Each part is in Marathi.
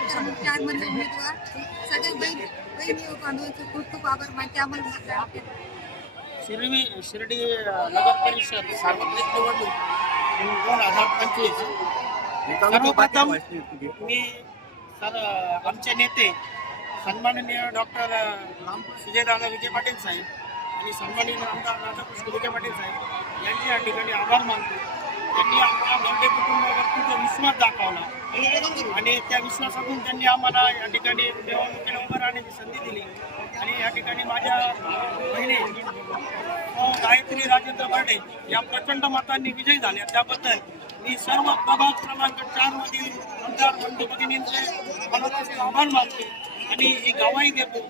मतदार चार उमेदवार सगळे बहीण बहिणी बांधवांचे खूप खूप आभार. मानते आम्हाला मतदान केलं शिर्डी शिर्डी नगर परिषद सार्वत्रिक निवडणूक दोन हजार पंचवीस. सर्वप्रथम मी सर आमचे नेते सन्माननीय डॉक्टर सुजयदादा विखे पाटील साहेब आणि सन्माननीय आमदार राधाकृष्ण विखे पाटील साहेब यांचे या ठिकाणी आभार मानतो. त्यांनी आमच्या बर्डे कुटुंबावरती जो विश्वास दाखवला. आणि त्या विश्वासातून त्यांनी आम्हाला या ठिकाणी निवडणुकीला उभं राहण्याची संधी दिली. आणि या ठिकाणी माझ्या बहिणी गायत्री राजेंद्र बर्डे या प्रचंड मतांनी विजयी झाल्या. त्याबद्दल मी सर्व प्रभाग क्रमांक चार मधील आमदार बंधू भगिनींचे मनापासून आभार मानतो आणि ही गवाही देतो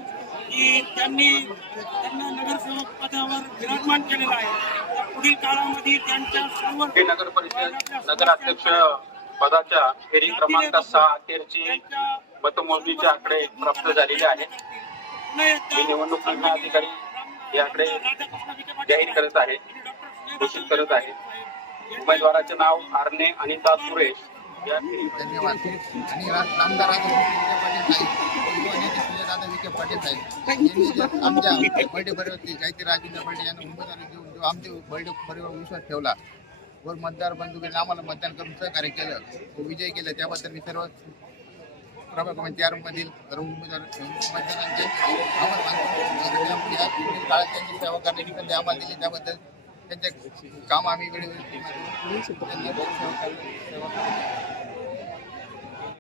की त्यांनी त्यांना नगरसेवक पदावर विराजमान केलेलं आहे. पुढील काळामध्ये त्यांच्या सर्व नगर परिषद नगराध्यक्ष पदाच्या फेरी क्रमांक सहा अखेरची मतमोजणीचे आकडे प्राप्त झालेले आहेत. मी निवडणूक निर्णय अधिकारी हे आकडे जाहीर करत आहे. घोषित करत आहे. उमेदवाराचे नाव आरणे अनिता सुरेश धन्यवाद. आणि आमदार राधाकृष्ण विखे पाटील साहेब यांनी आमच्या बर्डे परिवारची गायत्री राजेंद्र बर्डे यांना उमेदवारी देऊन जो आमच्या बर्डे परिवार विश्वास ठेवला वर मतदार बंधूंनी आम्हाला मतदान करून सहकार्य केलं. व विजय केलं. त्याबद्दल मी सर्व प्रभाग क्रमांक चार मधील सर्व उमेदवार मतदारांचे आभार मानतो. या काळात त्यांची सेवा करण्याची संधी आम्हाला दिली. त्याबद्दल त्यांचे काम आम्ही वेळोवेळी